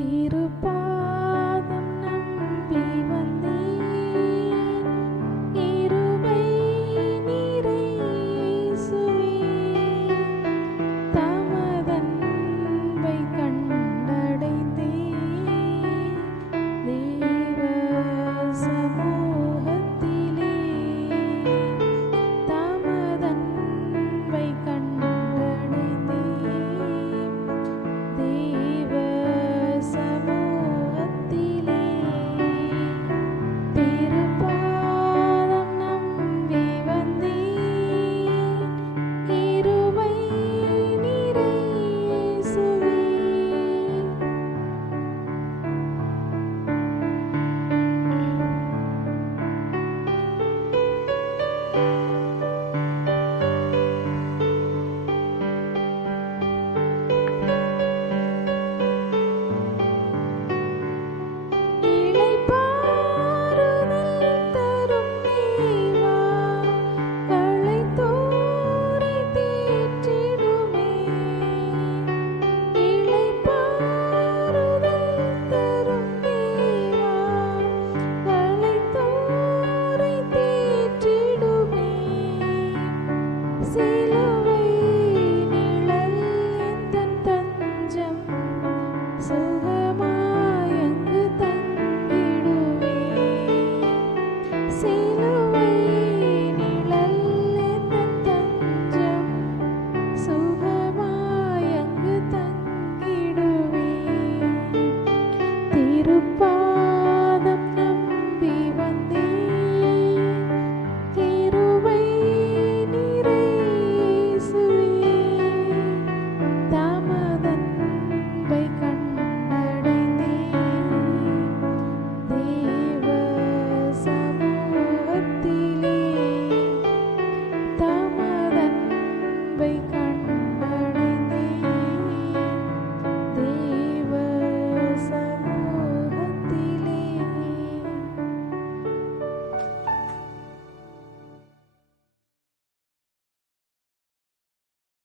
திருப்பா